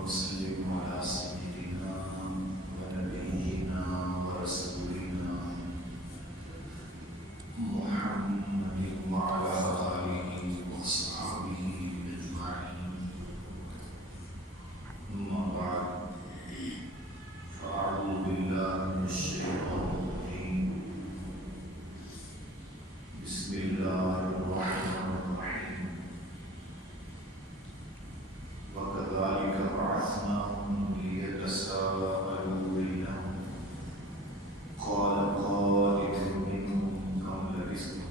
وسلم على سيدنا ونبينا ورسولنا محمد وعلى آله وصحبه أجمعين. أما بعد فأعوذ بالله من الشيطان الرجيم. بسم الله الرحمن الرحيم. وكذلك بعثناهم ليتساءلوا بينهم قال قائل منهم كم لبثتم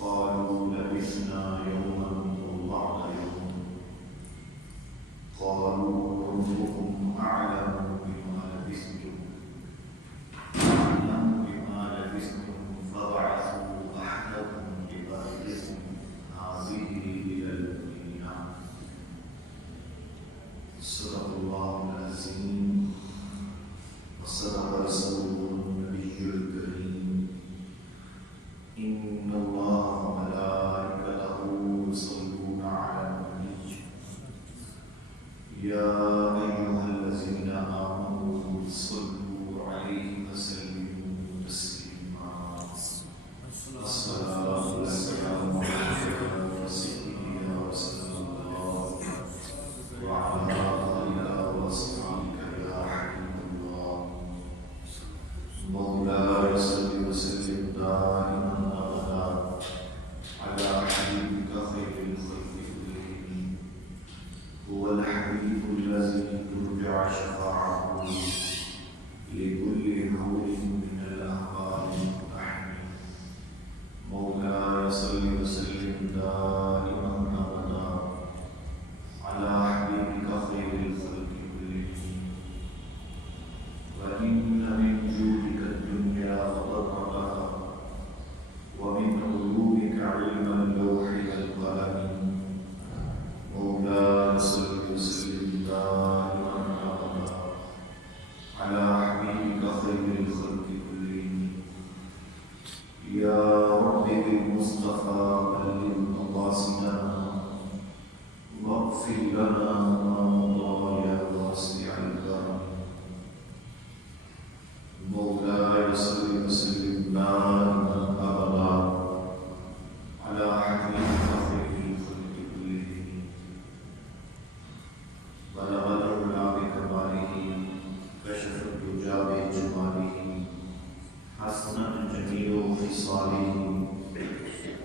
قالوا لبثنا يوما أو بعض يوم قالوا ربكم أعلم بما لبثتم فبعثوا أحدكم ببعثكم هذه إلى المدينة. صدق الله العظيم وصدق رسوله النبي الكريم. إن الله وملائكته يصلون على النبي يا أيها الذين آمنوا صلوا عليه وسلموا تسليما. الصلاة والسلام على سيدنا رسول الله وعلى آله وصحبه يا حبيب الله. مولاي صل وسلم دائما أبدا على حبيبك خير الخلق كلهم. هو الحبيب الذي ترجع شفاعته لكل هول من الأهوال المقتحم. مولاي صل وسلم دائما أبدا على حبيبك خير الخلق كلهم. وإن من جودك الدنيا وضرتها ومن علومك علم اللوح والقلم. مولاي صل وسلم دائما أبدا على حبيبك خير الخلق كلهم. يا رب بالمصطفى بلغ مقاصدنا واغفر لنا ما مضى يا واسع الكرم. مولاي صل وسلم دائما أبدا على حبيبك خير الخلق كلهم. بلغ العلا بكماله كشف الدجى بجماله حسنت جميع خصاله.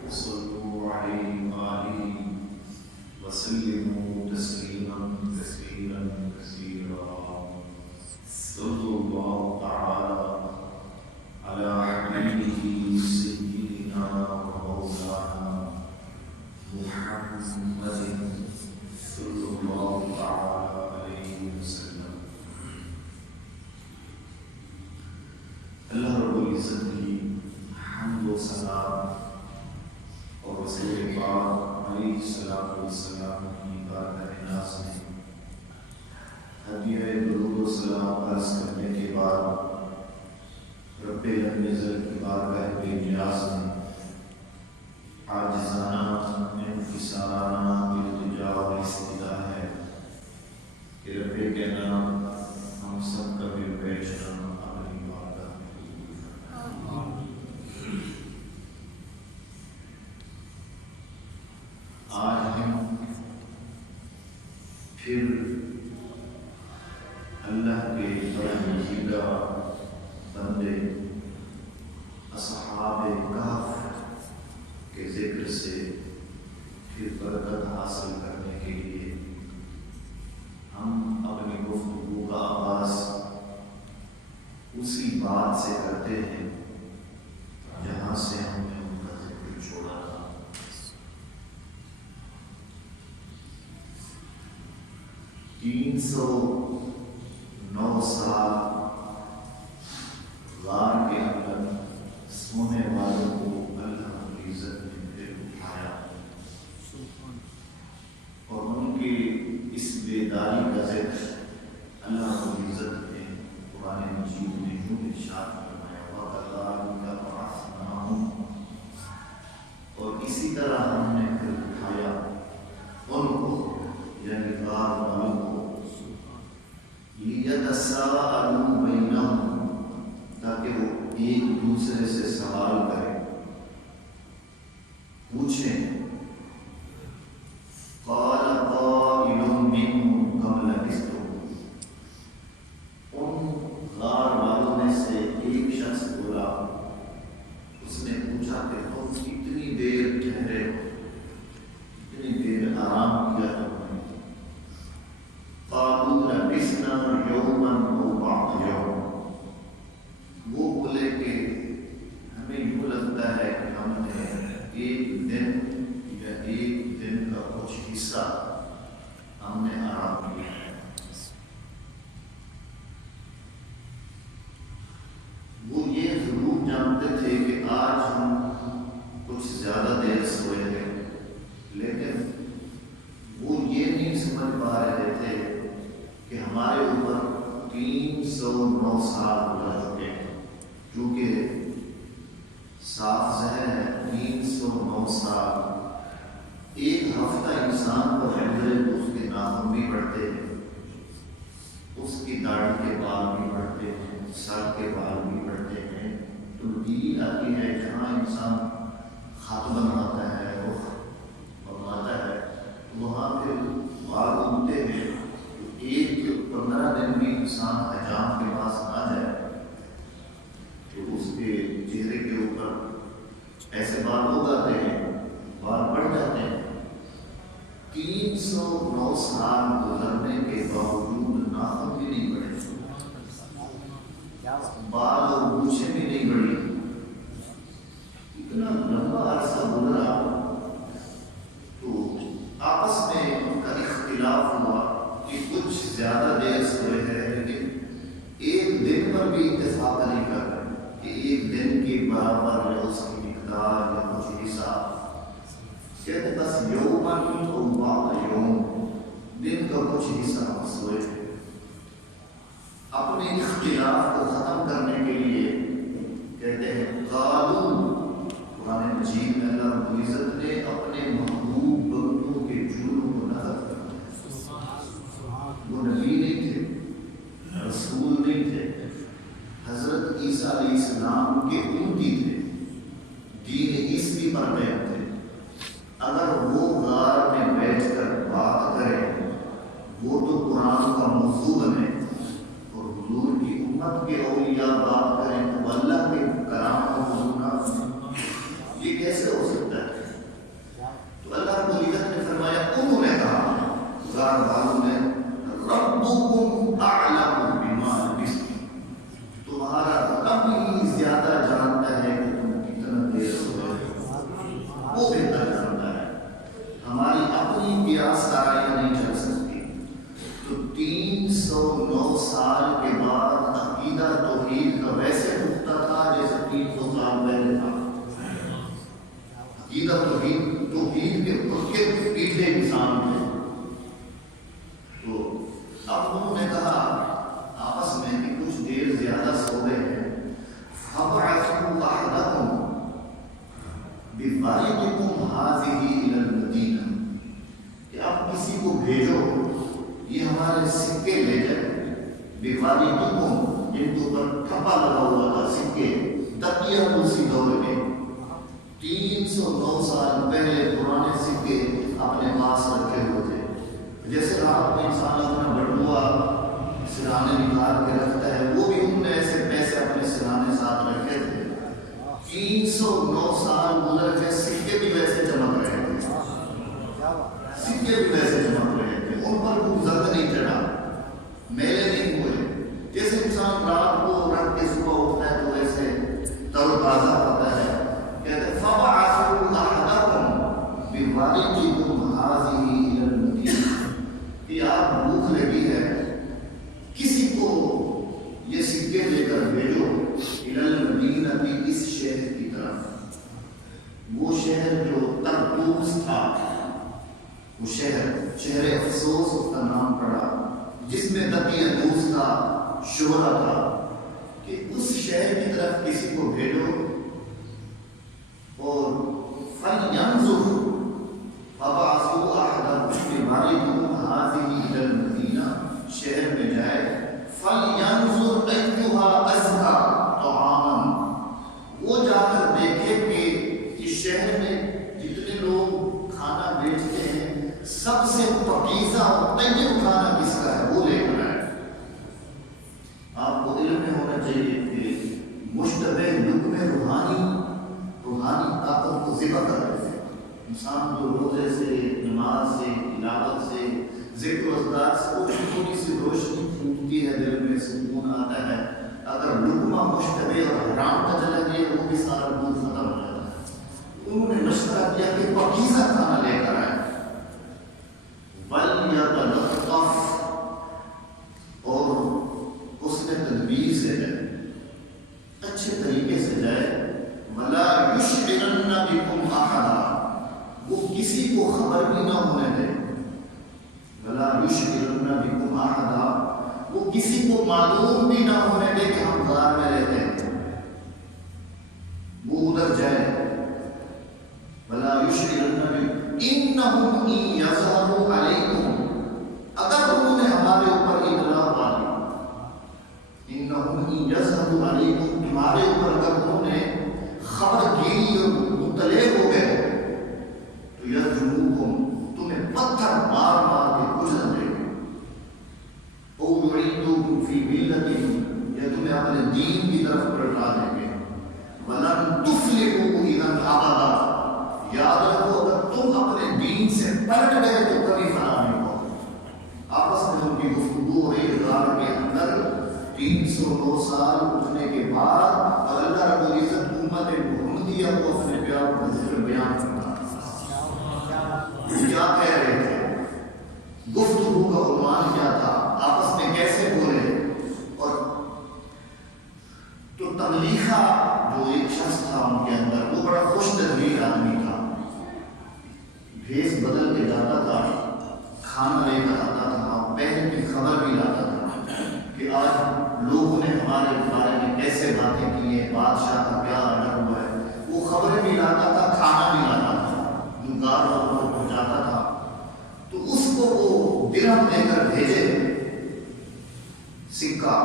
صلوا عليه وآله وسلموا تسليما كثيرا كثيرا. صلى الله تعالى على حبيبه سيدنا ومولانا محمد صلى الله تعالى عليه وسلم. اللہ رب العزت کی حمد و ثنا اور رسول پاک علیہ الصلوۃ والسلام کی بارگاہ ناز میں ہدیہ درود و سلام عرض کرنے کے بعد رب لم یزل کی بارگاہ بے نیاز میں عاجزانہ انکسارانہ التجا و استدا ہے کہ رب کے نام ہم سب کا بھی پیشنا اپنی بارگاہ میں. آج ہم پھر اللہ کے برگزیدہ بندے اصحاب کہف کے ذکر سے پھر برکت حاصل کرنے کے لیے ہم اپنی گفتگو کا آغاز اسی بات سے کرتے ہیں جہاں سے ہم نے ان کا ذکر چھوڑا تھا. تین سو 9 سال غار کے اندر سونے والوں کو اللہ رب العزت نے پھر اٹھایا اور ان کے اس بیداری کا ذکر اللہ رب العزت نے قرآن مجید میں یوں ارشاد فرمایا وَكَذَلِكَ بَعَثْنَاهُمْ. اور اسی طرح ہم نے پھر اٹھایا ان کو یعنی غار والوں دوسرے سے سوال کریں، پوچھیں، قال قائل منهم كم لبثتم، ان غار والوں میں سے ایک شخص بولا، اس نے پوچھا کہ تم کتنی دیر ٹھہرے ہو، کتنی دیر آرام کیا تم نے؟ قالوا لبثنا يوما او بعض يوم، وہ بولے کہ ہمیں یوں لگتا ہے کہ ہم نے ایک دن یا ایک دن کا کچھ حصہ ہم نے آرام کیا ہے۔ وہ یہ ضرور جانتے تھے کہ آج ہم کچھ زیادہ دیر سوئے گے، لیکن وہ یہ نہیں سمجھ پا رہے تھے کہ ہمارے اوپر 309 سال گزر چکے ہیں، کیونکہ صاف ظاہر ہے 309 سال، ایک ہفتہ انسان کو گزرے تو اس کے ناخن بھی بڑھتے ہیں، اس کی داڑھی کے بال بھی بڑھتے ہیں، سر کے بال بھی بڑھتے ہیں، تبدیلی آتی ہے۔ جہاں انسان خط بناتا ہے، رخ بناتا ہے، وہاں پھر بال اگتے ہیں۔ ایک 15 دن بھی انسان حجام کے پاس آ جائے تو اس کے چہرے کے اوپر ایسے بال اگاتے ہیں، بال بڑھ جاتے ہیں۔ 309 سال گزرنے کے باوجود ناخن بھی نہیں بڑھے، بال اور مونچھیں بھی نہیں بڑھی۔ اتنا لمبا عرصہ گزرا تو آپس میں ان کا اختلاف ہوا کہ کچھ زیادہ دیر سوئے ہیں، لیکن ایک دن پر بھی اتفاق نہیں کر رہے کہ ایک دن کے برابر یا اس کی مقدار یا کچھ حساب، کہتے بس یومن او بعض یوم، دن کا کچھ حصہ سوئے ہیں۔ اپنے اختلاف کو ختم کرنے کے لیے کہتے ہیں قالو، قرآن مجید میں اللہ رب العزت نے اپنے محبوب بندوں کے جرم کو نقل کر دیا۔ وہ نبی نہیں تھے، رسول نہیں تھے، حضرت عیسیٰ علیہ السلام کے امتی تھے، دین عیسوی پر گئے تھے۔ اگر وہ غار میں بیٹھ کر بات کریں، وہ تو قرآن کا موضوع بنے، اور حضور کی امت کے اولیاء بات کریں تو اللہ کے کلام کا موضوع نہ بنے، یہ کیسے ہو سکتا ہے؟ تو اللہ رب العزت نے فرمایا، انہوں نے کہا، غار والوں نے، ربکم اعلم بما لبثتم، تمہارا رب ہی زیادہ جانتا ہے کہ تم کتنا دیر سوئے ہو، وہ بہتر جانتا ہے، ہماری اپنی پیاس تاریاں نہیں چل سکتی۔ تو 309 سال کے بعد عقیدہ توحید کا ویسے پختہ تھا جیسے 300 سال پہلے تھا۔ عقیدہ توحید کے پکے پیچھے انسان تھے۔ تو اب انہوں نے کہا آپس میں کہ کچھ دیر زیادہ سو گئے ہیں، فَبْعَثُوا أَحَدَكُمْ بِوَالِدِكُمْ هَٰذِهِ إِلَى الْمَدِينَةِ، کہ آپ کسی کو بھیجو یہ ہمارے سکے لے جائے، بِوَالِدِكُمْ جن کے اوپر ٹھپا لگا ہوا تھا، سکے تقیہ اسی دور میں 309 سال پہلے پرانے سکے اپنے پاس رکھے ہوئے تھے۔ جیسے رات میں انسان اپنا بٹوا سرانے نکال کے رکھتا ہے، وہ بھی انہوں نے ایسے پیسے اپنے سرانے ساتھ رکھے تھے۔ 309 سال گزر کے سکے بھی ویسے چمک رہے تھے، سکے بھی ویسے چمک رہے تھے، ان پر کوئی زرد نہیں چڑھا، میلے نہیں ہوئے۔ جیسے انسان رات کو رکھ کے صبح اٹھتا ہے تو ویسے تر و تازہ ہوتا ہے۔ کہتے فَبْعَثُوا أَحَدَكُمْ بِوَالِدِكُمْ هَٰذِهِ إِلَى الْمَدِينَةِ، کہ آپ بھوک لگی ہے، کسی کو یہ سکے لے کر بھیجو إِلَى الْمَدِينَةِ، اس شہر کی طرف، وہ شہر جو طرطوس تھا، وہ شہر افسوس اس کا نام پڑا، جس میں دقیانوس کا شعلہ تھا، کہ اس شہر کی طرف کسی کو بھیجو اور فَلْيَنظُرْ فَبَعَثُوا أَحَدَكُمْ بِوَالِدِكُمْ هَٰذِهِ إِلَى الْمَدِينَةِ، شہر میں جائے، فَلْيَنظُرْ أَيُّهَا أَزْكَىٰ طَعَامًا، سے وہ چھوٹی سی روشنی پھوٹتی ہے، دل میں سکون آتا ہے. اگر لقمہ مشتبہ اور حرام کا چلا گیا وہ بھی سارا دودھ ختم ہو جاتا ہے. انہوں نے مشورہ کیا کہ پاکیزہ کھانا لے کر آئے. وَلْيَتَلَطَّفْ، اور اس نے تدبیر سے جائے، اچھے طریقے سے جائے. وَلَا يُشْعِرَنَّ بِكُمْ أَحَدًا، وہ کسی کو خبر بھی نہ ہونے دے. وَلَا يُشْعِرَنَّ بِكُمْ أَحَدًا، وہ کسی کو معلوم بھی نہ ہونے دے کہ ہم غار میں رہتے ہیں. وہ ادھر جائے. وَلَا يُشْعِرَنَّ بِكُمْ إِنَّهُمْ إِن يَظْهَرُوا عَلَيْكُمْ، اگر انہوں نے ہمارے اوپر اطلاع پالی. إِنَّهُمْ إِن يَظْهَرُوا عَلَيْكُمْ، تمہارے اوپر اگر انہوں نے خبر گیری اور مطلع ہو گئے تو يَرْجُمُوكُمْ، تمہیں پتھر مار مار کے کچل دیں گے. أَوْ يُعِيدُوكُمْ فِي مِلَّتِهِمْ، یا تمہیں اپنے دین کی طرف پلٹا دیں گے. وَلَن تُفْلِحُوا إِذًا أَبَدًا، یاد رکھو اگر تم اپنے دین سے پلٹ گئے تو کبھی فلاح نہیں ہو. آپس میں ان کی گفتگو ہو رہی غار کے اندر. 309 سال اٹھنے کے بعد اور اللہ رب العزت امت محمدیہ کو اپنے پیار کا ذکر بیان کرتا. کیا کہہ رہے تھے؟ گفتگو کا عنوان کیا تھا؟ آپس میں کیسے بولے؟ اور تو تملیخہ جو ایک شخص تھا ان کے اندر، وہ بڑا خوش تدبیر آدمی تھا. بھیس بدل کے جاتا تھا، کھانا لے کر آتا تھا، پہلے کی خبر بھی لاتا تھا کہ آج لوگوں نے ہمارے بارے میں کیسے باتیں کی ہیں، بادشاہ کا کیا آڈر ہوا ہے. وہ خبریں بھی لاتا تھا، کھانا بھی لاتا تھا، جو گار پر پہنچاتا تھا. تو اس کو وہ درہم دے کر بھیجے، سکہ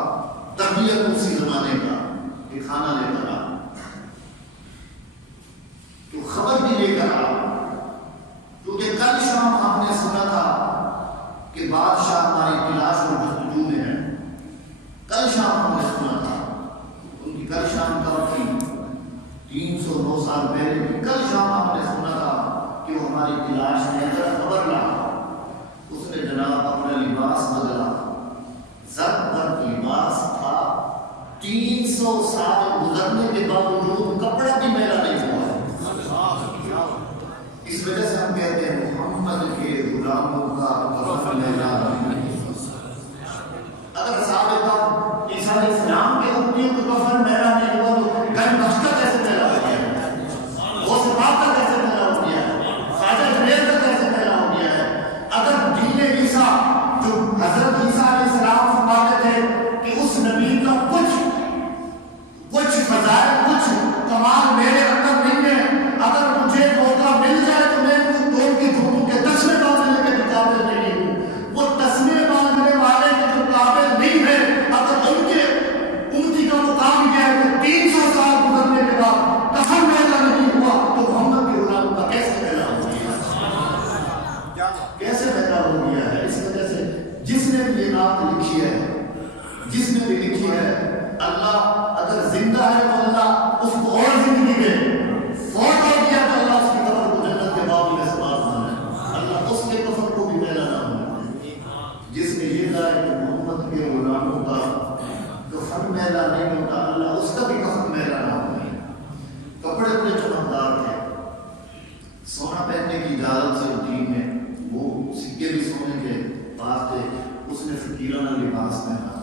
تربیت اسی زمانے کا کہ کھانا لے کر آ. تو خبر بھی لے کر آ، کیونکہ کل شام ہم نے سنا تھا کہ بادشاہ ہماری تلاش اور جستجو میں ہے. کل شام ہم نے سنا تھا، ان کی کل شام کب تھی؟ 309 سال پہلے کی کل شام ہم نے سنا تھا کہ وہ ہماری تلاش میں اگر خبر لا. اس نے جناب اپنا لباس بدلا، زبردست لباس تھا. 300 سال گزرنے کے باوجود کپڑا بھی میلا نہیں ہوا. اس وجہ سے ہم کہتے ہیں محمد کے غلاموں کا کفن میلا نہیں. اگر سابقہ عیسیٰ علیہ السلام کے امتیوں کا کفن میلا نہیں ہوا تو گن بختہ کیسے میلا ہو گیا؟ غوث پاک کا کیسے میلا ہو گیا ہے؟ خواجہ جنید کا کیسے میلا ہو گیا ہے؟ اگر دین عیسیٰ جو حضرت عیسیٰ علیہ السلام فرماتے تھے کہ اس نبی کا کچھ فضائل، کچھ کمال میرے اندر نہیں ہے، اگر مجھے موقع مل جائے تو میں ان دو کی دھوم کے تسمے باندھنے کے بھی قابل نہیں ہوں. وہ تسمے باندھنے والے کے جو قابل نہیں ہے، اگر ان کے امتی کا مقام کیا ہے کہ 300 سال گزرنے کے بعد کفن میلا نہیں ہوا تو محمد کے غلاموں کا کیسے میلا ہو گیا؟ کیسے میلا ہو گیا ہے؟ اس وجہ سے جس نے بھی یہ نعت لکھی ہے، جس نے بھی لکھی ہے، اللہ اگر زندہ ہے تو اللہ اس کو اور زندگی دے، فوت ہو گیا تو اللہ اس کی قبر کو جنت کے باغ میں سباز بنائے، اللہ اس کے کفن کو بھی میلا نہ ہونے. جس نے یہ کہا ہے کہ محمد کے غلاموں کا کفن میلا نہیں ہوتا، اللہ اس کا بھی کفن میلا نہ ہونے. کپڑے بڑے چمکدار تھے، سونا پہننے کی اجازت سے دین میں، وہ سکے بھی سونے کے پاس تھے. اس نے فقیرانہ لباس پہنا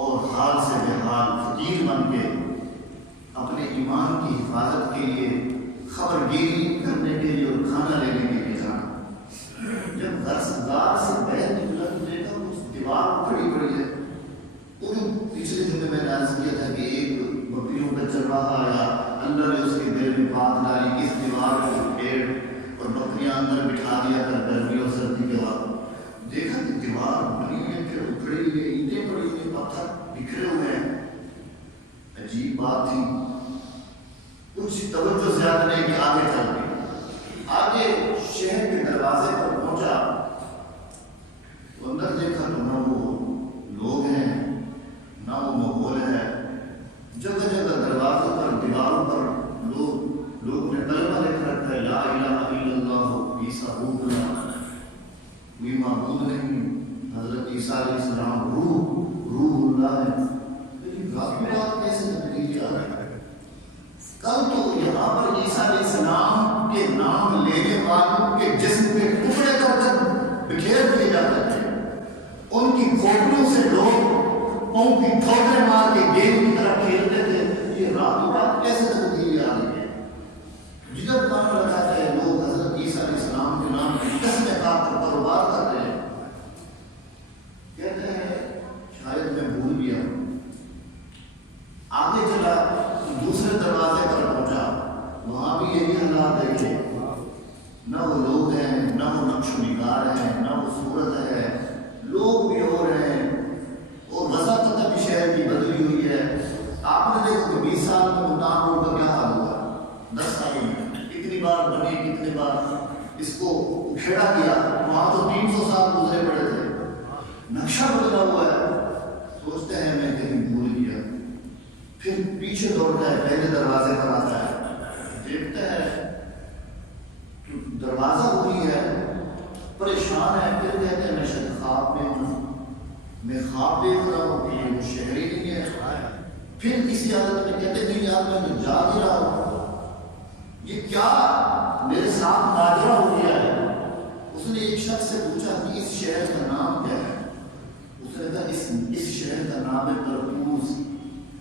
اور حال سے بے حال فقیر بن کے اپنے ایمان کی حفاظت کے لیے، خبر گیری کرنے کے لیے اور کھانا لینے کے لیے جانا. جب غار سے باہر نکلا تو دیکھا کچھ دیوار کھڑی پڑی ہے. وہ جو پچھلے جمعے میں نے عرض کیا تھا کہ ایک بکریوں کا چرواہا آیا، اللہ نے اس کے دل میں بات ڈالی، اس دیوار کو پھیڑ اور بکریاں اندر بٹھا دیا کر گرمیوں سردی کے بعد. دیکھا کہ دیوار بنی ہے، پھر اکھڑی ہوئی، اینٹیں پڑی ہوئی، پتھر بکھرے ہوئے ہیں. عجیب بات تھی. کچھ توجہ زیادہ نہیں کہ آگے چل گئی. آگے شہر کے دروازے پر پہنچا تو اندر دیکھا تو نہ وہ لوگ ہیں نہ وہ ماحول ہے. جگہ جگہ دروازوں پر، دیواروں پر لوگوں نے کلمہ لکھ رکھا ہے، لا الہ الا اللہ عیسیٰ روح اللہ، کوئی معبود نہیں، عیسیٰ علیہ السلام روح اللہ ہے، لیکن رات کیسے تبدیلی آ رہی ہے؟ کل تو یہاں پر عیسیٰ علیہ السلام کے نام لینے والوں کے جسم پہ ٹکڑے کر کر بکھیر دیے جاتے تھے، ان کی کھوپڑیوں سے لوگ ان کی ٹھوکریں مار کے گیند کی طرح کھیلتے تھے، یہ رات کیسے تبدیلی آ رہی ہے؟ جدھر کام لگا ہے لوگ حضرت عیسیٰ علیہ السلام کے نام کی قسمیں کھا کر کاروبار کر رہے ہیں، کہتے ہیں شاید میں بھول گیا، آگے چلا دوسرے دروازے پر پہنچا، وہاں بھی یہی حالات دیکھے، نہ وہ لوگ ہیں، نہ وہ نقش و نگار ہیں، نہ وہ صورت ہے، لوگ بھی اور ہیں، اور وضاحت بھی شہر کی بدلی ہوئی ہے۔ آپ نے دیکھو کہ 20 سال میں ملتان روڈ کا کیا حال ہوا، 10 سال میں کتنی بار بنی، کتنے بار اس کو اکھیڑا کیا، وہاں تو 300 سال گزرے پڑے تھے، نقشہ بدلا ہوا ہے، سوچتے ہیں میں کہیں بھول گیا، پھر پیچھے دوڑتا ہے، پہلے دروازے پر آتا ہے، دیکھتا ہے دروازہ وہی ہے، پریشان ہے، پھر کہتے ہیں میں شاید خواب میں ہوں، میں خواب دیکھ رہا ہوں کہ یہ وہ شہر ہی نہیں ہے، پھر کسی حالت میں کہتے نہیں یار میں تو جاگ ہی رہا ہوں، یہ کیا میرے ساتھ ماجرا ہو گیا ہے۔ اس نے ایک شخص سے پوچھا کہ اس شہر کا نام کیا ہے؟ اس نے کہا اس شہر کا نام ہے طرطوس،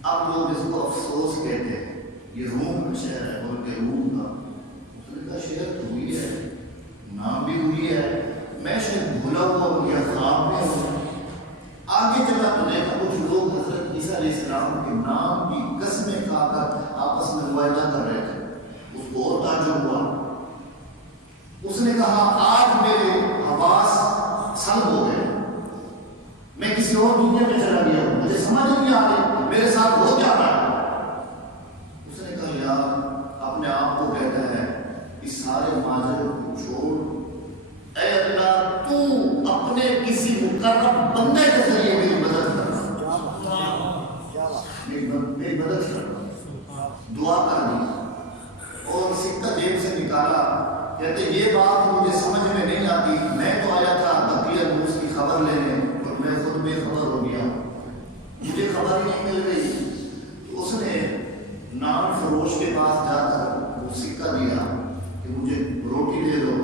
اب لوگ اس کو افسوس کہتے ہیں، یہ روم کا شہر ہے، اور کہ روم کا۔ اس نے کہا شہر تو ہوئی ہے، نام بھی ہوئی ہے، میں شاید بھولا ہوا ہوں یا خواب میں ہوں۔ آگے چلا تو دیکھا کچھ لوگ حضرت عیسیٰ علیہ السلام کے نام کی قسمیں کھا کر آپس میں معاہدہ کر رہے تھے۔ اس کو اور تعجب ہوا، اس نے کہا آج میرے حواس سلب ہو گئے، میں کسی اور دنیا میں چلا گیا ہوں، مجھے سمجھ نہیں آ رہی میرے ساتھ ہو کیا رہا ہے۔ اس نے کہا یار اپنے آپ کو کہتا ہے اس سارے ماجرے کو چھوڑ، اے اللہ تو اپنے کسی مقرب بندے کے ذریعے میری مدد کرنا، میری مدد کرنا، دعا کر دی اور سکہ جیب سے نکالا، کہتے یہ بات مجھے سمجھ میں نہیں آتی، میں تو آیا تھا بقیہ روس کی خبر لینے اور میں خود بے خبر ہو گیا، مجھے خبر ہی نہیں مل گئی۔ تو اس نے نان فروش کے پاس جا کر وہ سکہ دیا کہ مجھے روٹی دے دو،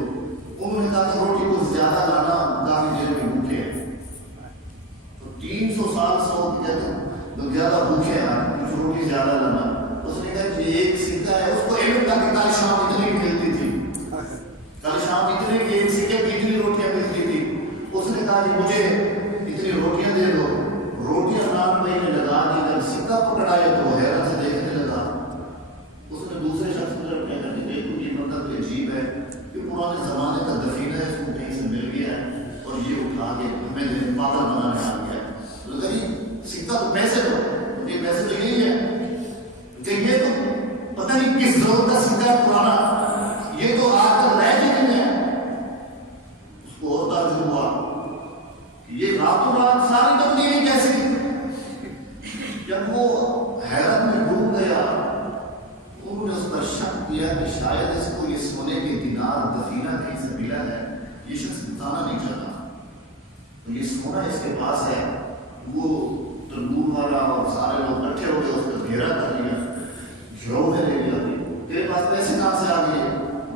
انہوں نے کہا کہ روٹی کو زیادہ لانا، کافی دیر میں بھوکے ہیں، تو 300 سال سو کہتے ہیں تو زیادہ بھوکے ہیں، کچھ روٹی زیادہ لانا۔ اس نے کہا کہ ایک سکہ ہے، اس کو علم تھا کہ کل شام اتنی ملتی تھی، کل شام اتنے کی ایک سکے کی اتنی روٹیاں ملتی تھی۔ اس نے کہا کہ مجھے اتنی روٹیاں دے دو، روٹیاں نان میں لگا دی، جب سکہ پکڑائے تو حیرت سے دیکھنے لگا۔ اس نے دوسرے شخص کو کہا کہ دیکھو یہ مطلب عجیب ہے، یہ پرانے زمانے کا دفینہ ہے، اس کو کہیں سے مل گیا ہے اور یہ اٹھا کے ہمیں پاگل بنانے آ گیا ہے۔ تو کہیں سکہ تو پیسے دو، یہ پیسے تو یہی ہے کہ یہ تو پتہ نہیں کس ضرورت کا سکہ ہے پرانا، یہ تو آج تک رہ بھی نہیں ہے۔ اس کو اور تعجب ہوا کہ یہ راتوں رات ساری تبدیلی کیسی؟ جب وہ حیرت میں ڈوب گیا، انہوں نے اس پر شک کیا کہ شاید اس کو یہ سونے کے دینار دفینہ کہیں سے ملا ہے، یہ شخص بتانا نہیں چاہتا، تو یہ سونا اس کے پاس ہے۔ وہ تندور والا اور سارے لوگ اکٹھے ہو گئے، اس کا گھیرا کر لیا، گھروں میں لے لیا، تیرے پاس پیسے کہاں سے آ گئے،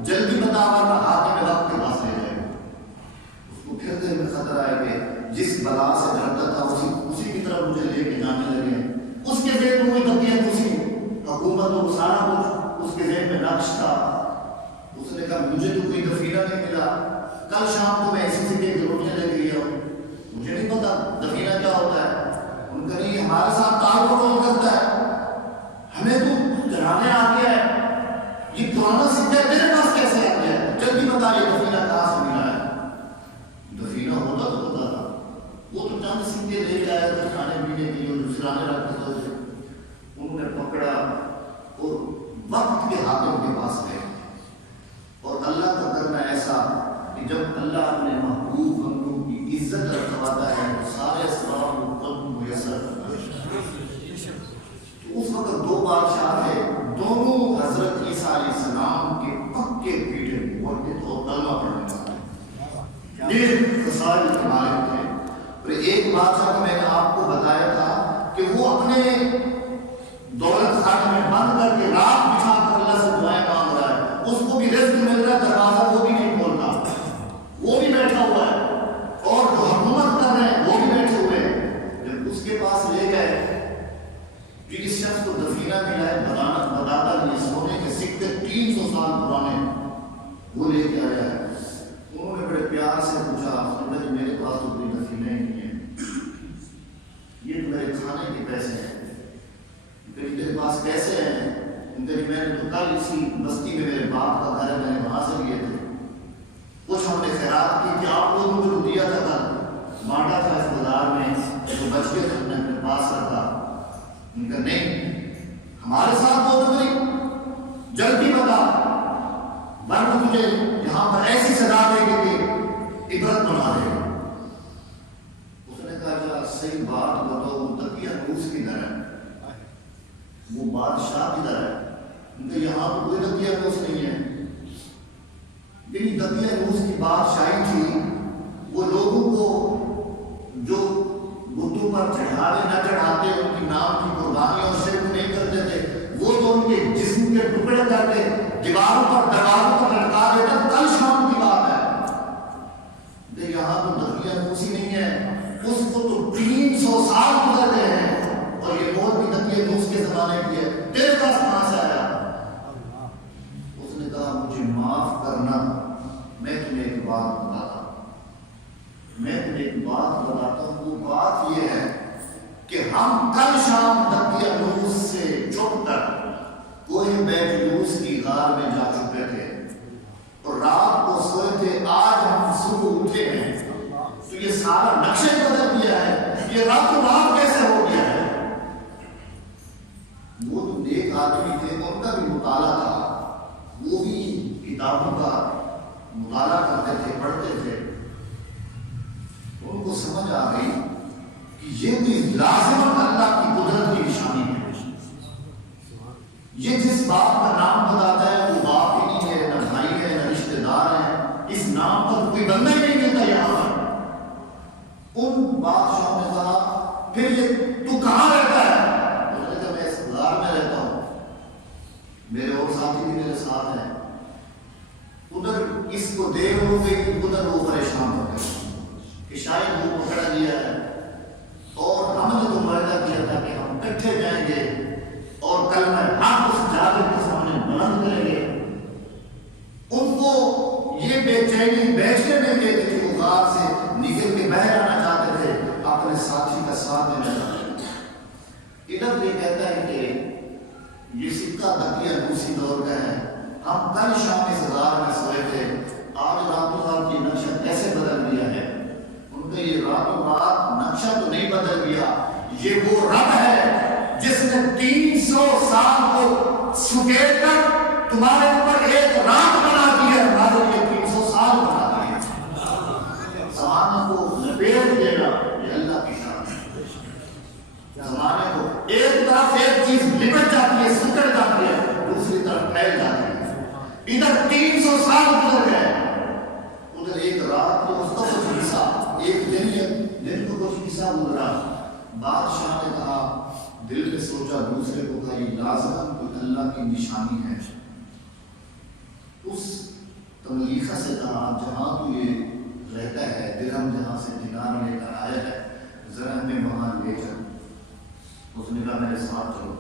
جلدی بتا ورنہ حاکم وقت کے پاس لے جائے۔ اس کو پھر دل میں خطرہ آئے کہ جس بلا سے ڈرتا تھا اسی کی طرف مجھے لے کے جانے لگے، اس کے ذہن میں وہی تقیت، اسی حکومت و سارا کچھ اس کے ذہن میں نقش تھا۔ اس نے کہا مجھے تو کوئی دفینہ نہیں ملا، کل شام کو میں اسی سکے کی روٹیاں لے کے گیا ہوں، مجھے نہیں پتا دفینہ کیا ہوتا ہے۔ ان کا نہیں ہمارے ساتھ تعلق کرتا ہے، ہمیں تو چڑھانے آ گیا ہے، یہ پرانا سکہ تیرے پاس کیسے آ گیا ہے، جلدی بتا یہ دفینہ کہاں سے ملا ہے۔ دفینہ ہوتا تو پتا تھا، وہ تو چند سکے لے کے آیا تھا کھانے پینے کے لیے، دوسرانے رکھتے تھے۔ انہوں نے پکڑا اور وقت کے حاکم کے پاس گئے، اور اللہ کا کرنا ایسا کہ جب اللہ اپنے محبوب بندوں کی عزت رکھواتا ہے تو سارے اسباب کو کب میسر کرتا ہے۔ تو اس وقت دو بادشاہ تھے، دونوں حضرت عیسیٰ علیہ السلام کے پکے پیٹے موحد اور کلمہ پڑھنے والے، نیک خصال کے مالک تھے، اور ایک ایک بادشاہ کو میں نے آپ کو بتایا تھا کہ وہ اپنے دولت خانے میں بند کر کے رات بچھا کر اللہ سے دعائیں مانگ رہا ہے، اس کو بھی رزق مل رہا ہے، دروازہ وہ بھی نہیں کھولتا، وہ بھی بیٹھا ہوا ہے، اور جو حکومت کر رہے ہیں وہ بھی بیٹھے ہوئے ہیں۔ جب اس کے پاس لے گئے کہ اس شخص کو دفینہ ملا ہے، بتاتا نہیں، سونے کے سکے 300 سال پرانے وہ لے کے آیا ہے۔ انہوں نے بڑے پیار سے پوچھا، میرے پاس تو کوئی دفینہ ہی نہیں ہے، یہ تو میرے کھانے کے پیسے ہیں، تیرے پاس کیسے ہیں؟ میں نے تو کل اسی بستی میں میرے باپ کا گھر ہے، میں نے وہاں سے لیے تھے، کچھ ہم نے خیرات کی کہ آپ لوگوں کو دیا تھا کل، بانٹا تھا اس بازار میں، جو بچ کے ہم نے اپنے پاس رکھا۔ ان کا نہیں، ہمارے ساتھ تو نہیں، جلدی بتا ورنہ تجھے یہاں پر ایسی سزا دے گی کہ عبرت بنا دے گا۔ اس نے کہا ذرا صحیح بات بتاؤ، تقیہ نوس کی در ہے، وہ بادشاہ کی در ہے، ان کے یہاں پر کوئی تقیہ نوس نہیں ہے۔ لیکن تقیہ نوس کی بادشاہی تھی، وہ لوگوں کو جو بتوں پر چڑھاوے نہ چڑھاتے، ان کی نام کی قربانی اور شرک نہیں کرتے تھے، وہ تو ان کے جسم کے ٹکڑے کر کے دیواروں پر دروازوں پر لٹکا دیتا۔ کل شام کی بات ہے، لیکن یہاں تو تقیہ نوسی نہیں ہے، اس کو تو 300 سال گزر گئے ہیں، اور یہ موت بھی تقیہ نوس کے زمانے کی ہے، تیرے پاس کہاں سے آیا؟ اس نے کہا مجھے معاف کرنا، میں تمہیں ایک بات بتاتا ہوں، وہ بات یہ ہے کہ ہم کل شام تقیہ نوس سے چھپ کر کوہ بیت لوس کی غار میں جا چکے تھے، اور رات کو سوئے تھے، آج ہم صبح اٹھے ہیں تو یہ سارا نقشہ بدل گیا ہے، یہ راتوں رات کیسے ہو گیا ہے؟ وہ تو نیک آدمی تھے، ان کا بھی مطالعہ تھا، وہ بھی کتابوں کا مطالعہ کرتے تھے، پڑھتے تھے، ان کو سمجھ آ گئی کہ یہ بھی لازماً اللہ کی قدرت کی نشانی ہے۔ یہ جس باپ کا نام بتاتا ہے وہ باپ ہی نہیں ہے، نہ بھائی ہے، نہ رشتہ دار ہے، اس نام پر کوئی بندہ ہی نہیں ملتا یہاں پر۔ ان بادشاہوں نے کہا پھر یہ تو کہاں رہتا ہے؟ انہوں نے کہا میں اس غار میں رہتا ہوں، میرے اور ساتھی بھی میرے ساتھ ہیں۔ ادھر اس کو دیر ہو گئی، ادھر وہ پریشان ہو گئے کہ شاید وہ پکڑ لیا ہے، اور ہم نے تو معاہدہ کیا تھا کہ ہم اکٹھے جائیں گے اور کل میں حق اس جادو کے سامنے بلند کریں گے۔ ان کو یہ بے چینی بیچنے نہیں دیتے تھے، وہ غار سے نکل کے باہر آنا چاہتے تھے، اپنے ساتھی کا ساتھ دینا چاہتے تھے۔ ادھر یہ کہتا ہے کہ یہ سکہ تقیہ نوسی دور کا ہے، ہم کل شام اس غار میں سوئے تھے، آج راتوں رات یہ نقشہ کیسے بدل گیا ہے؟ ان کا یہ راتوں رات نقشہ تو نہیں بدل گیا، یہ وہ رب ہے جس نے 300 سال کو سکیٹ کر تمہارے اوپر ایک رات بنا دی ہے، ہمارے لیے 300 سال بنا دیے۔ زمانے کو لپیٹ دینا یہ اللہ کی شان ہے۔ زمانے کو ایک طرف ایک چیز لپٹ جاتی ہے، سکڑ جاتی ہے، دوسری طرف پھیل جاتی ہے۔ ادھر 300 سال گزر گئے، ادھر ایک رات کو اس کا کچھ حصہ، ایک دن کو کچھ حصہ گزرا۔ بادشاہ نے کہا، دل میں سوچا، دوسرے کو کہا یہ لازم کوئی اللہ کی نشانی ہے۔ اس تملیخہ سے کہا جہاں تو یہ رہتا ہے، درہم جہاں سے دینار لے کر آیا ہے، ذرا ہمیں وہاں لے چل۔ اس نے کہا میرے ساتھ چلو۔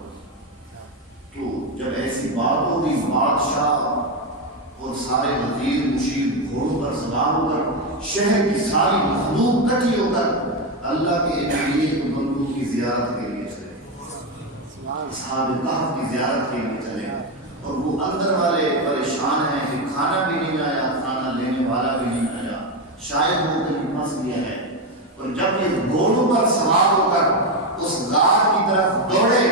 تو جب ایسی بات ہوگی، بادشاہ اور سارے وزیر مشیر گھوڑوں پر سوار ہو کر، شہر کی ساری مخلوق اکٹھی ہو کر اللہ کے ایک بندوں کی زیارت کے لیے چلے، اصحاب کہف کی زیارت کے لیے چلے، اور وہ اندر والے پریشان ہیں کہ کھانا بھی نہیں آیا، کھانا لینے والا بھی نہیں آیا، شاید وہ کہیں پھنس گیا ہے۔ اور جب یہ گھوڑوں پر سوار ہو کر اس غار کی طرف دوڑے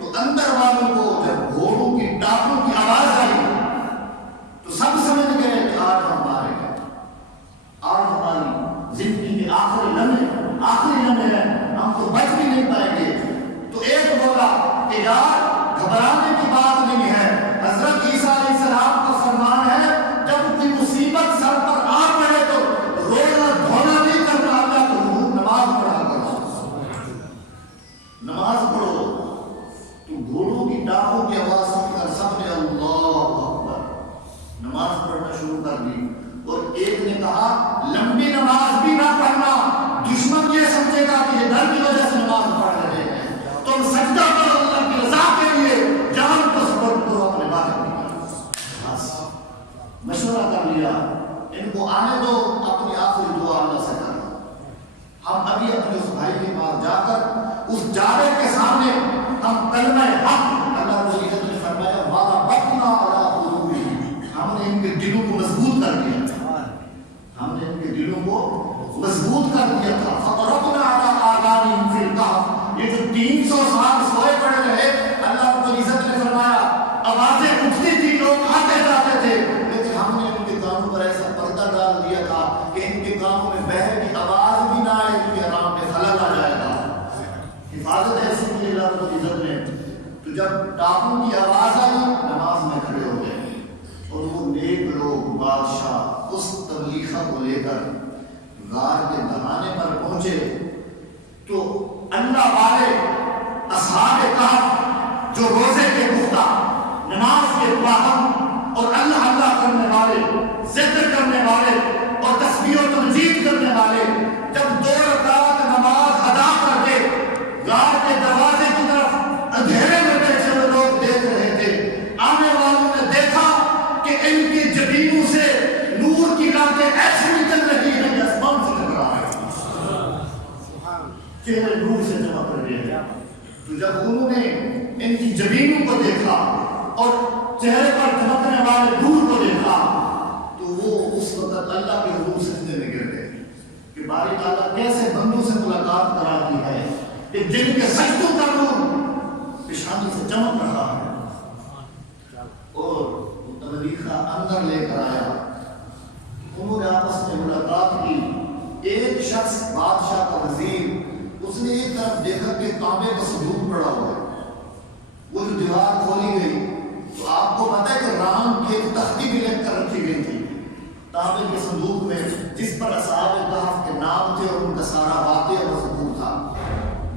تو اندر والوں کو جب گھوڑوں کی ٹاپوں کی آواز آئی تو سب سمجھ گئے کہ آج ہم مارے گئے، آج ہماری زندگی کے آخری لمحے ہیں، ہم تو بچ بھی نہیں پائیں گے۔ تو ایک بولا کہ یار گھبرانے کی بات نہیں ہے، حضرت عیسیٰ علیہ السلام کا فرمان ہے جب کوئی مصیبت سر پر آ پڑے تو رونا دھونا نہیں کرنا، اللہ کو نماز پڑھا اس جابر کے سامنے ہم کلمہ حق اللہ رب العزت نے فرمایا وَرَبَطْنَا عَلَىٰ قُلُوبِهِمْ ہم نے ان کے دلوں کو مضبوط کر دیا تھا ہم نے ان کے دلوں کو مضبوط کر دیا تھا فَقَرَبْنَا عَلَىٰ آذَانِهِمْ فِي الْكَهْفِ یہ جو 300 سال سوئے پڑے رہے اللہ رب العزت نے فرمایا آوازیں اٹھتی تھی لوگ آتے جاتے تھے لیکن ہم نے ان کے کانوں پر ایسا پردہ ڈال دیا تھا کہ ان کے کانوں میں بہر کی آواز بھی نہ آئے ان کے آرام میں خلل آ جائے گا حفاظت ایسی کی اللہ رب العزت نے تو جب ٹاپوں کی آواز آئی نماز میں کھڑے ہو گئے اور وہ نیک لوگ بادشاہ اس تبلیغہ کو لے کر غار کے دہانے پر پہنچے تو اللہ والے اصحاب کہف جو روزے کے پختہ نماز کے پابند اور اللہ اللہ کرنے والے ذکر کرنے والے اور تسبیح و تمجید کرنے والے جب 2 رکعت نماز ادا کر کے غار کے دروازے کی طرف اندھیرے میں بیٹھے ہوئے لوگ دیکھ رہے تھے آنے والوں نے دیکھا کہ ان کی جبینوں سے نور کی راتیں ایسی نکل رہی ہیں کہ آسمان سے ٹکرا رہے ہیں چہرے نور سے چمک رہے ہیں تو جب انہوں نے ان کی جبینوں کو دیکھا اور چہرے پر چمکنے والے نور کو دیکھا تو وہ اس وقت اللہ کے حضور سجدے میں گر گئے کہ باری تعالیٰ کیسے بندوں سے ملاقات کراتی ہے کہ جن کے سجدوں کا نور پیشانی سے چمک رہا ہے اور تبلیغہ اندر لے کر آیا انہوں نے آپس میں ملاقات کی ایک شخص بادشاہ کا وزیر اس نے ایک طرف دیکھا کہ تانبے کا صندوق پڑا ہوا ہے وہ جو دیوار کھولی گئی تو آپ کو پتہ ہے کہ رام کی ایک تختی بھی لکھ کر رکھی گئی تھی تانبے کے صندوق میں جس پر اصحاب کہف کے نام تھے اور ان کا سارا واقعہ مذکور تھا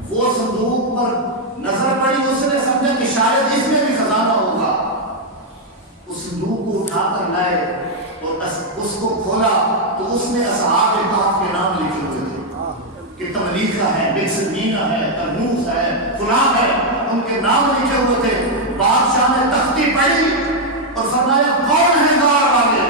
وہ صندوق پر نظر پڑی اس نے سمجھا کہ شاید اس میں بھی خزانہ ہوگا اس صندوق کو اٹھا کر لائے اور اس کو کھولا تو اس میں اصحاب کہف کے نام لکھے ہوئے تھے کہ تملیخہ ہے بکسنینہ ہے ترموز ہے فلاں ہے ان کے نام لکھے ہوئے تھے بادشاہ نے تختی پڑھی اور فرمایا کون ہے غار والے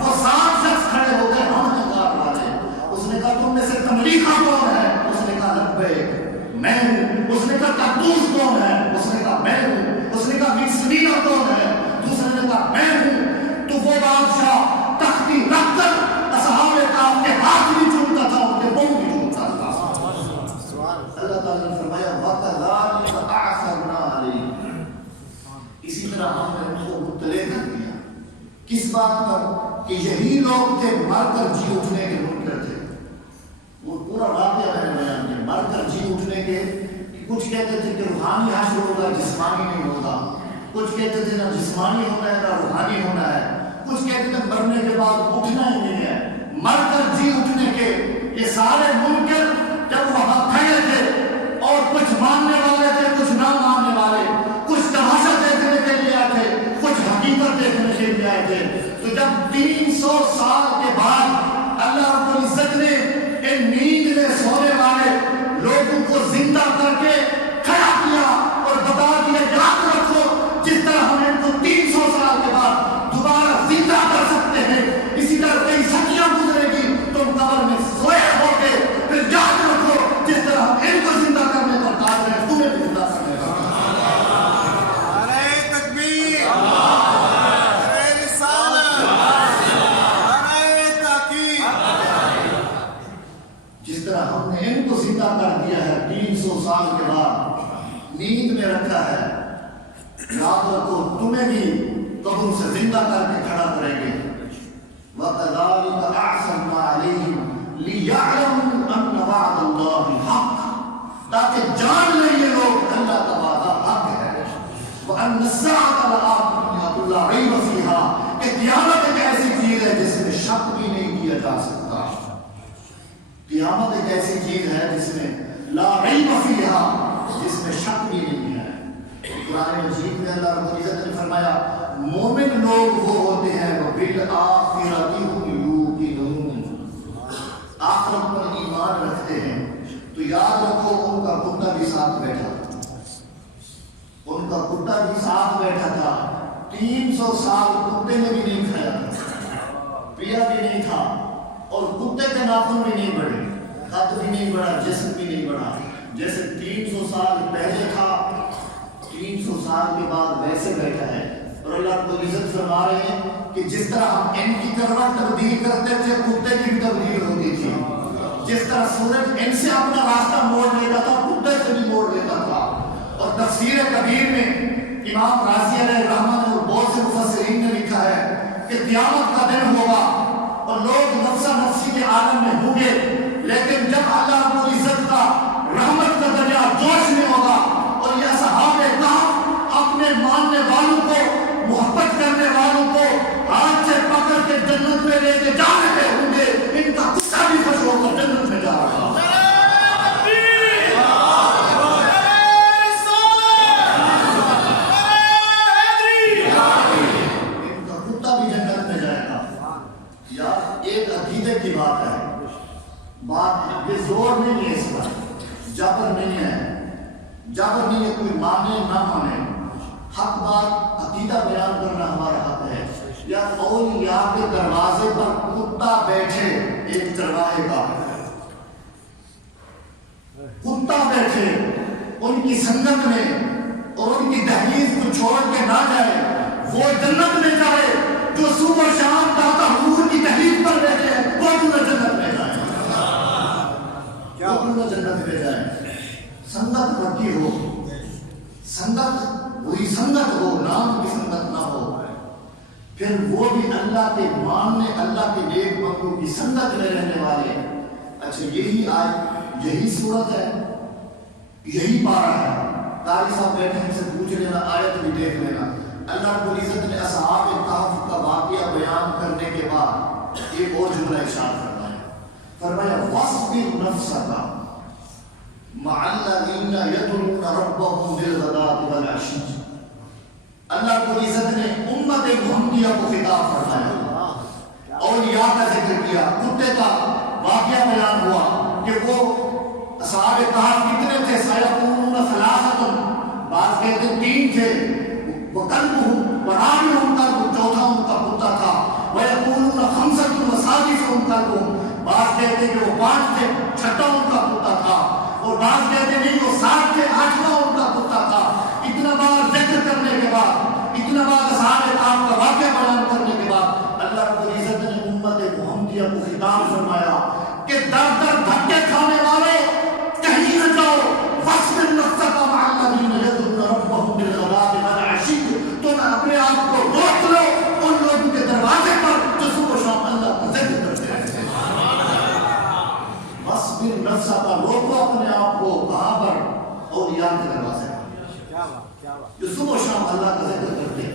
وہ 7 شخص کھڑے ہو گئے ہم ہیں غار والے اس نے کہا تم میں سے تملیخہ کون ہے اس نے کہا لبیک میں ہوں اس نے کہا قدوس کون ہے اس نے کہا میں ہوں اس نے کہا بکسنینہ کون ہے دوسرے نے کہا میں ہوں تو وہ بادشاہ تختی رکھ کر اصحاب کہف کے ہاتھ بھی چومتا تھا ان کے پاؤں بھی چومتا تھا اللہ تعالیٰ نے فرمایا وَكَذَلِكَ أَعْثَرْنَا عَلَيْهِمْ اسی طرح ہم نے ان کو مطلع کر دیا کس بات پر کہ یہی لوگ تھے مر کر جی اٹھنے کے منکر تھے وہ پورا واقعہ میں نے بیان کیا مر کر جی اٹھنے کے کچھ کہتے تھے کہ روحانی حشر ہوگا جسمانی نہیں ہوگا کچھ کہتے تھے نہ جسمانی ہونا ہے نہ روحانی ہونا ہے کچھ کہتے تھے مرنے کے بعد اٹھنا ہی نہیں ہے مر کر جی اٹھنے کے یہ سارے منکر جب وہاں کھڑے تھے اور کچھ ماننے والے تھے کچھ نہ ماننے والے کچھ تماشا دیکھنے کے لیے آئے تھے کچھ حقیقت دیکھنے کے لیے آئے تھے تو جب 300 سال کے بعد اللہ رب العزت نے ان نیند میں سونے والے لوگوں کو زندہ کر کے کھڑا کیا اور بتا دیا یاد رکھو جس طرح ہم ان کو 300 سال کے بعد دوبارہ زندہ کر سکتے ہیں اسی طرح کئی صدیاں گزرے گی تم قبر میں سوئے ہو کے پھر یاد رکھو جس طرح ہم ان کو زندہ کرنے پر قادر ہیں تمہیں بھی زندہ کرنے کا نعرہ تکبیر نعرہ رسالت نعرہ تحقیق جس طرح ہم نے ان کو زندہ کر دیا ہے 300 سال کے بعد نیند میں رکھا ہے یاد رکھو تمہیں بھی قبر سے زندہ کر کے کھڑا کریں گے وَكَذَلِكَ أَعْثَرْنَا عَلَيْهِمْ لِيَعْلَمُوا أَنَّ وَعْدَ اللَّهِ حَقٌّ تاکہ جان لیں یہ لوگ اللہ کا وعدہ حق ہے وَأَنَّ السَّاعَةَ لَآتِيَةٌ لَا رَيْبَ فِيهَا کہ قیامت ایک ایسی چیز ہے جس میں شک بھی نہیں کیا جا سکتا قیامت ایک ایسی چیز ہے جس میں لا ریب فیہا جس میں شک بھی نہیں ہے قرآن مجید میں اللہ رب العزت نے فرمایا مومن لوگ وہ ہوتے ہیں وہ بالآخرۃ هم یوقنون آخرت پر ایمان رکھتے ہیں تو یاد رکھو ان کا کتا بھی ساتھ بیٹھا ان کا کتا بھی ساتھ بیٹھا تھا 300 سال کتے نے بھی نہیں کھایا تھا پیا بھی نہیں تھا اور کتے کے ناخن بھی نہیں بڑھے قد بھی نہیں بڑھا جسم بھی نہیں بڑھا جیسے 300 سال پہلے تھا 300 سال کے بعد ویسے بیٹھا ہے. اور اللہ کو عزت فرما رہے ہیں کہ جس طرح ہم ان کی کروٹ تبدیل کرتے تھے کتے کی بھی تبدیل ہوتی تھی. جس طرح سورج ان سے اپنا راستہ موڑ لیتا تھا کتے سے بھی موڑ لیتا تھا. اور تفسیر کبیر میں امام رازی علیہ رحمت اور بہت سے مفسرین نے لکھا ہے کہ قیامت کا دن ہوگا اور لوگ نفسا نفسی کے عالم میں ہوں گے، لیکن جب اللہ رب العزت کا رحمت کا دریا جوش میں ہوگا اور یہ اصحاب کہف اپنے ماننے والوں کو محبت کرنے والوں کو ہاتھ سے پکڑ کے جنت میں لے کے جا رہے ہوں گے، ان کا کتا بھی خوش ہو کر جنت میں جا رہا ہے. ان کا کتا بھی جنت میں جائے گا. یار ایک عقیدے کی بات ہے، بات یہ زور نہیں ہے، اس کا جبر نہیں ہے، جبر نہیں ہے. کوئی مانے نہ مانے، حق بات عقیدہ بیان کرنا ہمارا حق ہے. یا اولیاء کے دروازے پر کتا بیٹھے، ایک چرواہے کا کتا بیٹھے ان کی سنگت میں اور ان کی دہلیز کو چھوڑ کے نہ جائے، وہ جنت میں جائے. جو صبح شام داتا حضور کی دہلیز پر بیٹھے ہیں وہ تمہیں جنت میں جائے، وہ تمہیں جنت میں جائے. سنگت رکھی ہو، سنگت وہی سنگت ہو، نام کی سنگت نہ ہو، پھر وہ بھی اللہ کے ماننے اللہ کے نیک بندوں کی سنگت میں رہنے والے. اچھا یہی آج یہی صورت ہے، یہی پارہ ہے. قاری صاحب بیٹھے ان سے پوچھ لینا، آیت بھی دیکھ لینا. اللہ رب العزت نے اصحاب کہف کا واقعہ بیان کرنے کے بعد ایک اور جملہ ارشاد فرمایا، فرمایا وَاصْبِرْ نَفْسَكَ مع الذين يدعون ربهم بالغداة والعشي. اللہ کو عزت نے امت محمدیہ کو خطاب فرمایا، اولیاء کا ذکر کیا. کتے کا واقعہ بیان ہوا کہ وہ اصحاب کہف کتنے تھے، سَيَقُولُونَ ثَلَاثَةٌ، بعض کہتے 3 تھے، وَقَلْبُهُمْ وَرَابِعُهُمْ قَلْبُ، چوتھا ان کا کتا تھا. وَيَقُولُونَ خَمْسَةٌ وَسَادِسُهُمْ قَلْبُهُمْ، بعض کہتے کہ وہ 5 تھے، چھٹا ان کا کتا تھا. اور بعض کہتے نہیں وہ 7 تھے، 8واں ان کا کتا تھا. اتنا بار ذکر کرنے کے بعد، اتنا بار اصحاب کہف کا واقعہ بیان کرنے کے بعد اللہ رب العزت نے امت محمدیہ کو خطاب فرمایا کہ در در دھکے کھانے والے کہیں نہ جاؤ. فاصبر نفسک مع الذین یدعون ربهم بالغداة والعشی، تم اپنے آپ کو روک لو ان لوگوں کے دروازے پر جو صبح شام اللہ کا ذکر کرتے رہتے ہیں. فاصبر نفسک، روکو اپنے آپ کو کہاں پر؟ اولیاء کے دروازے پر جو صبح شام اللہ کا ذکر کرتے ہیں.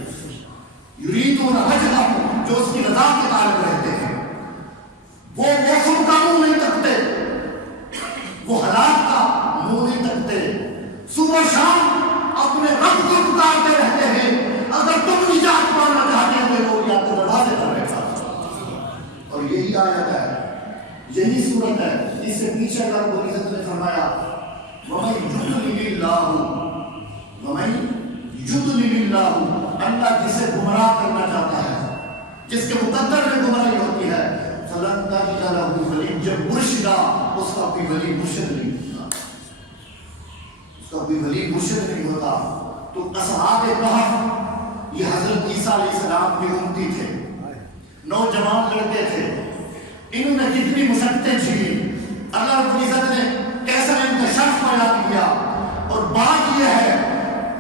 یریدون وجہہ، جو اس کی رضا کے طالب رہتے ہیں. وہ موسم کا منہ نہیں تکتے، وہ حالات کا منہ نہیں تکتے، صبح شام اپنے رب کو پکارتے رہتے ہیں. اگر تم نجات پانا چاہتے ہو تو اولیاء کے دروازے پر بیٹھا. اور یہی آیت ہے، یہی صورت ہے. اس سے پیچھے اللہ رب العزت نے فرمایا وَمَن يُضْلِلِ اللَّهُ، وَمَن يُضْلِلِ اللَّهُ، اللہ جسے گمراہ کرنا چاہتا ہے، جس کے مقدر میں گمراہی ہوتی ہے، فَلَن تَجِدَ لَهُ وَلِيًّا مُرْشِدًا، اس کا کوئی ولی مرشد نہیں ہوتا، اس کا کوئی ولی مرشد نہیں ہوتا. تو اصحاب کہف یہ حضرت عیسیٰ علیہ السلام کی امتی تھے، نوجوان لڑکے تھے. انہوں نے کتنی مشقتیں جھیلی، اللہ رب العزت نے کیسا ان کا شرف بیان کیا. اور بات یہ ہے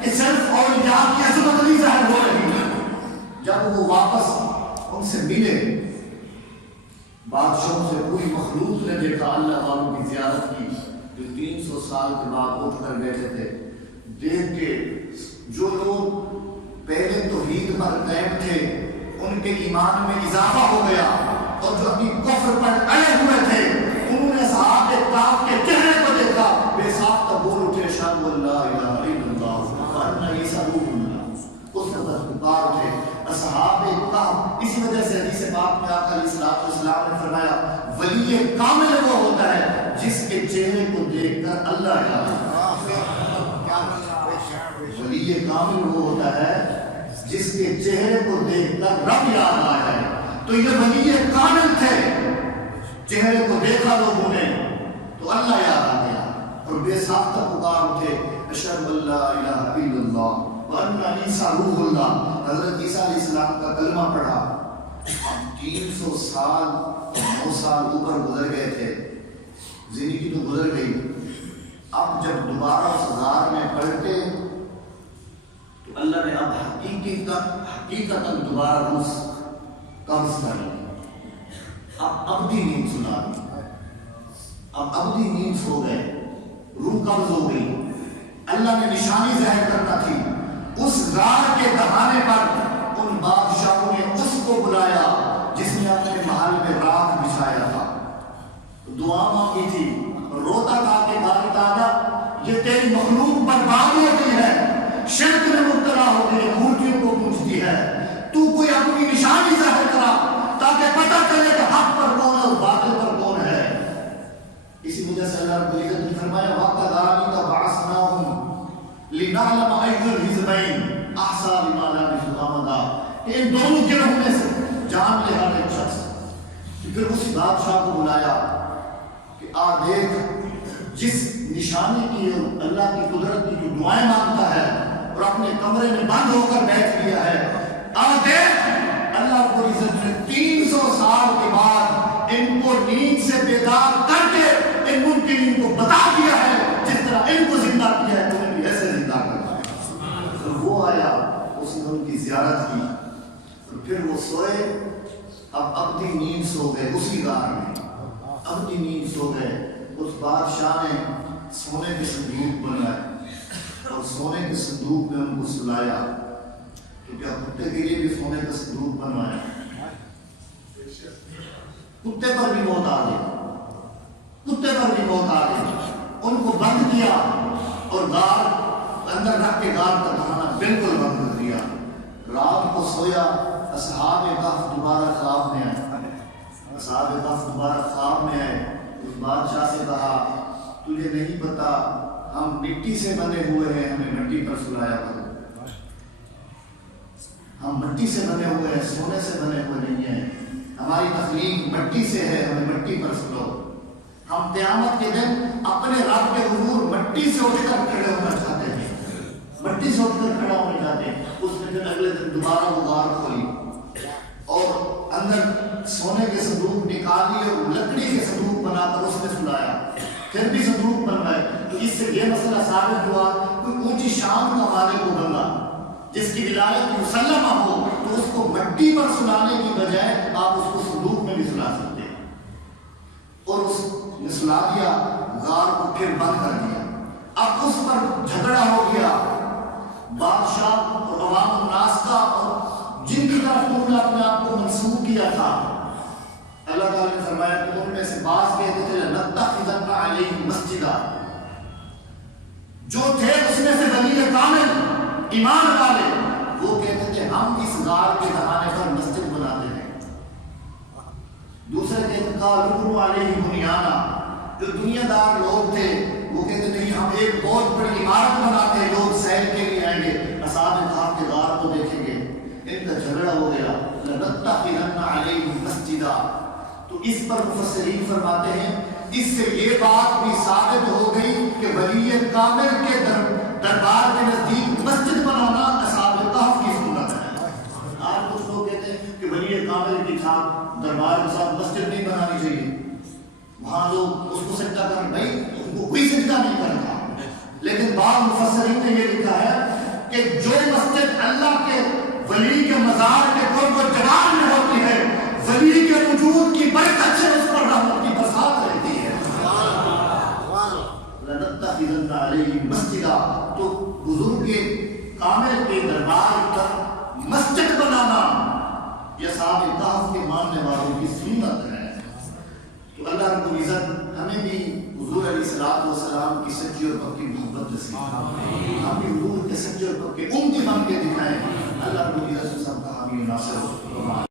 کہ صرف اولیاء کی عظمت نہیں ظاہر ہو رہی ہے. جب وہ واپس ان سے ملے، بادشاہوں سے پوری مخلوق نے دیکھا، اللہ والوں کی زیارت کی جو 300 سال کے بعد اٹھ کر بیٹھے تھے. دیکھ کے جو لوگ پہلے توحید پر قائم تھے ان کے ایمان میں اضافہ ہو گیا، اور جو اپنی کفر پر اڑے ہوئے تھے انہوں نے اصحاب کہف کے چہرے کو دیکھا، بے ساختہ بول اٹھے اشہد ان لا الہ الا اللہ وان عیسیٰ روح اللہ. اس وقت پکار اٹھے اصحاب کہف. اسی وجہ سے حدیث پاک میں آقا علیہ الصلوۃ والسلام نے فرمایا ولی کامل وہ ہوتا ہے جس کے چہرے کو دیکھ کر اللہ یاد آتا ہے. ولی کامل وہ ہوتا ہے جس کے چہرے کو دیکھ کر رب یاد آیا ہے. تو یہ ولی کامل تھے، چہرے کو دیکھا لوگوں نے تو اللہ یاد آ گیا. اور بے ساختہ پکار اٹھے اشہد ان لا الہ الا اللہ وان عیسیٰ روح اللہ، حضرت عیسیٰ علیہ السلام کا کلمہ پڑھا. اب 300 سال 9 سال اوپر گزر گئے تھے، زندگی تو گزر گئی. اب جب دوبارہ اس غار میں پلٹے تو اللہ نے اب حقیقت دوبارہ روح قبض کر لی. اب ابدی نیند سنا دی، اب ابدی نیند سو گئے، روح قبض ہو گئی. اللہ نے نشانی ظاہر کرنا تھی. اس غار کے دہانے پر ان بادشاہوں نے اس کو بلایا جس نے اپنے محل میں رات بچھایا تھا، دعا مانگی تھی، روتا تھا کہ باری تعالیٰ یہ تیری مخلوق برباد ہو گئی ہے، شرک میں مبتلا ہو گئی، مورتیوں کو پوجتی ہے، تو کوئی اپنی نشانی ظاہر کرا تاکہ پتہ چلے کہ حق پر کون ہے اور باطل پر کون ہے. اسی وجہ سے اللہ رب العزت نے فرمایا وَكَذَلِكَ بَعَثْنَاهُمْ لِنَعْلَمَ أَيُّ الْحِزْبَيْنِ أَحْصَىٰ لِمَا لَبِثُوا أَمَدًا، کہ ان دونوں گروہوں میں سے جان لے ہر ایک شخص. پھر اس بادشاہ کو بلایا کہ آ دیکھ جس نشانی کی اور اللہ کی قدرت کی جو دعائیں مانگتا ہے اور اپنے کمرے میں بند ہو کر بیٹھ گیا ہے، آ دیکھ اللہ کو عزت نے 300 سال کے بعد ان کو نیند سے بیدار کر کے ان منکرین کو بتا دیا ہے جس طرح ان کو زندہ کیا ہے انہیں بھی ایسے زندہ کرنا ہے. تو وہ آیا، اس نے ان کی زیارت کی اور پھر وہ سوئے. اب ابدی نیند سو گئے اسی غار میں، ابدی نیند سو گئے. اس بادشاہ نے سونے کے صندوق بنائے اور سونے کے صندوق میں ان کو سلایا. تو کیا کتے کے لیے بھی سونے کا صندوق بنوایا؟ کتے پر بھی موت آ گئی، کتے پر بھی موت آ گئی. ان کو بند کیا اور غار اندر رکھ کے غار کا دہانا بالکل بند کر دیا. رات کو سویا، اصحاب کہف دوبارہ خواب میں آئے. اصحاب کہف دوبارہ خواب میں آئے. اس بادشاہ سے کہا تجھے نہیں پتا ہم مٹی سے بنے ہوئے ہیں، ہمیں مٹی پر سلایا کرو. ہم مٹی سے بنے ہوئے ہیں، سونے سے بنے ہوئے نہیں ہیں. ہماری تخلیق مٹی سے ہے، ہمیں مٹی پر سلو. ہم قیامت کے دن اپنے رب کے حضور مٹی سے اٹھ کر کھڑے ہونا چاہتے ہیں، مٹی سے اٹھ کر کھڑا ہونا چاہتے ہیں. اس نے پھر اگلے دن دوبارہ وہ غار کھولی اور اندر سونے کے صندوق نکالی اور لکڑی کے صندوق بنا کر اس میں سلایا. پھر بھی صندوق بنوائے. تو اس سے یہ مسئلہ ثابت ہوا کوئی اونچی شان کا مالک کو بندہ جس کی ولایت مسلمہ ہو تو اس کو مٹی پر سلانے کی بجائے آپ اس کو صندوق میں بھی سلا سکتے ہیں. اور اس نے سلا دیا، غار کو پھر بند کر دیا. اب اس پر جھگڑا ہو گیا بادشاہ اور عوام الناس کا، اور جن کی طرف انہوں نے اپنے آپ کو منسوب کیا تھا. اللہ تعالیٰ نے فرمایا کہ ان میں سے بعض کہتے تھے لَنَتَّخِذَنَّ عَلَيْهِمْ مَسْجِدًا، جو تھے اس میں سے ولی کامل ایمان والے، وہ کہتے تھے ہم اس غار کے دہانے پر مسجد بناتے ہیں. دوسرے کہتے قَالُوا عَلَيْهِ بُنْيَانًا، جو دنیا دار لوگ تھے وہ کہتے نہیں ہم ایک بہت بڑی عمارت بناتے ہیں، لوگ سیر کے لیے آئیں گے، اصحاب کہف کے غار کو دیکھیں گے. ان کا جھگڑا ہو گیا. لَنَتَّخِذَنَّ عَلَيْهِمْ مَسْجِدًا. تو اس پر مفسرین فرماتے ہیں اس سے یہ بات بھی ثابت ہو گئی کہ ولی کامل کے دربار کے نزدیک مسجد بنانا اصحاب کہف کی سنت ہے. آج کچھ لوگ کہتے ہیں کہ ولی کامل کے ساتھ دربار کے ساتھ مسجد نہیں بنانی چاہیے، وہاں لوگ اس کو سجدہ کریں. بھائی ان کو کوئی سجدہ نہیں کرتا، لیکن بعض مفسرین نے یہ لکھا ہے کہ جو مسجد اللہ کے ولی کے مزار کے قرب و جوار میں ہوتی ہے، ولی کے وجود کی برکت سے اس پر رحمت کی برسات رہتی ہے. لَنَتَّخِذَنَّ عَلَيْهِمْ مَسْجِدًا. تو بزرگ کامل کے دربار پر مسجد بنانا یہ اصحاب کہف کے ماننے والوں کی سنت ہے. تو اللہ رب العزت ہمیں بھی حضور علیہ الصلوۃ والسلام کی سچی اور پکی محبت نصیب فرمائے. ہم بھی حضور کے سچے اور پکے امتی بن کے دکھائیں. اللہ رب العزت سب کا حامی و ناصر ہو.